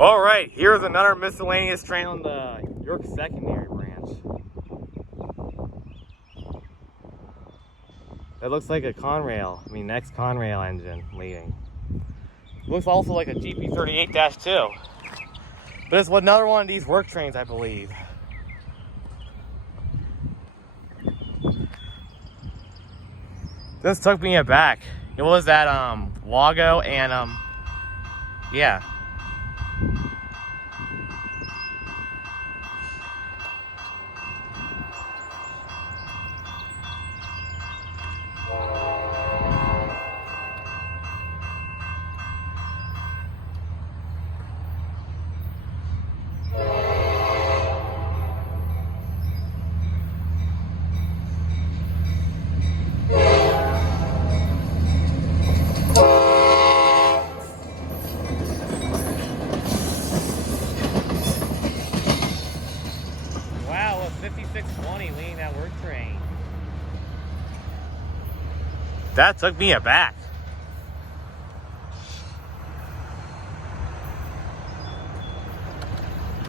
All right, here's another miscellaneous train on the York secondary branch. That looks like a Conrail, next Conrail engine leading. Looks also like a GP38-2. But it's another one of these work trains, I believe. This took me aback. It was that Wago and yeah. Wow, a 5620 leading that work train. That took me aback.